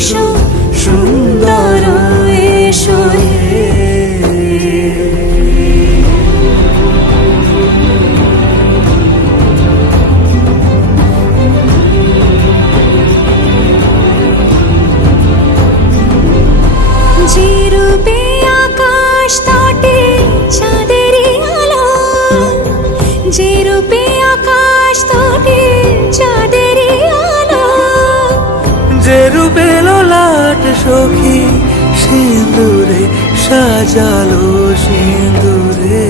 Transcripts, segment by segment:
এসো সুন্দর এসো রূপে আকাশ তটে চাঁদেরই আলো যে রূপে আকাশ তটে যে রূপে সখী সিঁদুরে সাজালো সিঁদুরে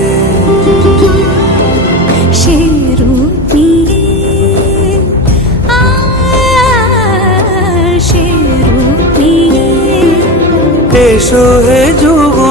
এসো হে যুগন্ধর